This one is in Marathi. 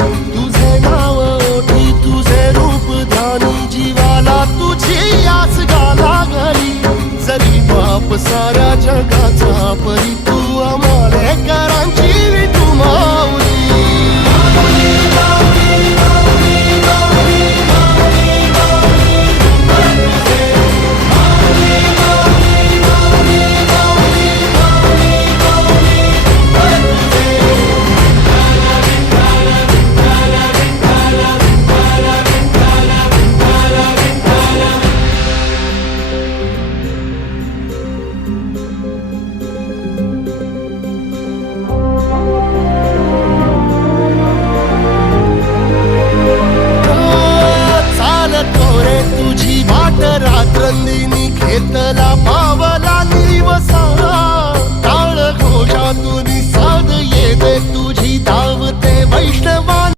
तुझे नाव ओठी तुझे रूप ध्यानी जीवाला तुझी आस गा लागली जरी बाप सा